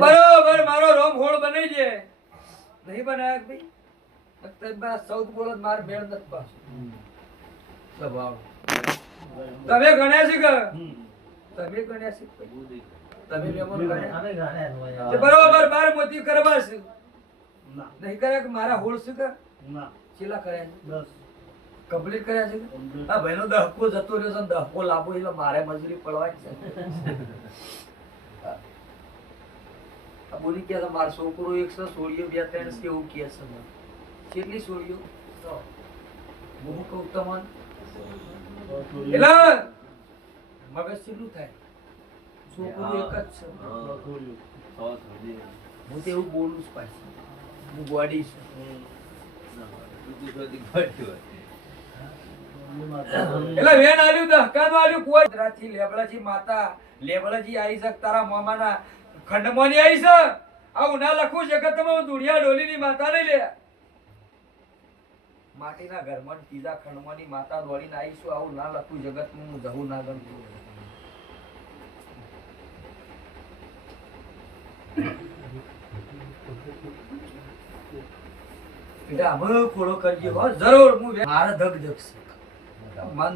બરોબર મારો રોમ હોળ બનાવી દે નહીં બનાયા ભાઈ સૌદ બોલો માર મેળ નથી પાછું સ્વભાવ તમે ગણ્યા છે કે તમે ગણ્યા છે તમે મેમોન ગણ્યા બરોબર 12 મોતી કરવા છે નહીં કર્યા કે મારા હોળ છે કે ના ચેલા કર્યા છે 10 કમ્પ્લીટ કર્યા છે આ ભાઈનો દહકો જતો રહ્યો છે દહકો લાવો એટલે મારે મજૂરી પડવા જ છે આ બોલી કે માર છોકરો 100 સોળીઓ 2 3 છે એવું કે છે કેટલી સોળીઓ હું કહું તમને એલા મગજ કેટલું થાય છોકરો એક જ છે હું તો એવું બોલું છું પાછી હું બોડી છું એટલે વેન આલ્યું દહકાનું આલ્યું કોઈ રાથી લેબડાજી માતા લેબડાજી આવી છે તારા મામાના ખંડમાંની આવી છે આવું ના લખું જગતમાં દુનિયા ડોલીની માતા નહીં લે માટીના ઘરમાં ત્રીજા ખંડમાંની માતા દોડીને આવીશું આવું ના લખું જગતમાં હું જવું ના ગમતું અમે ખોડો કરજો જરૂર હું મારા ધગ ધગ છે મન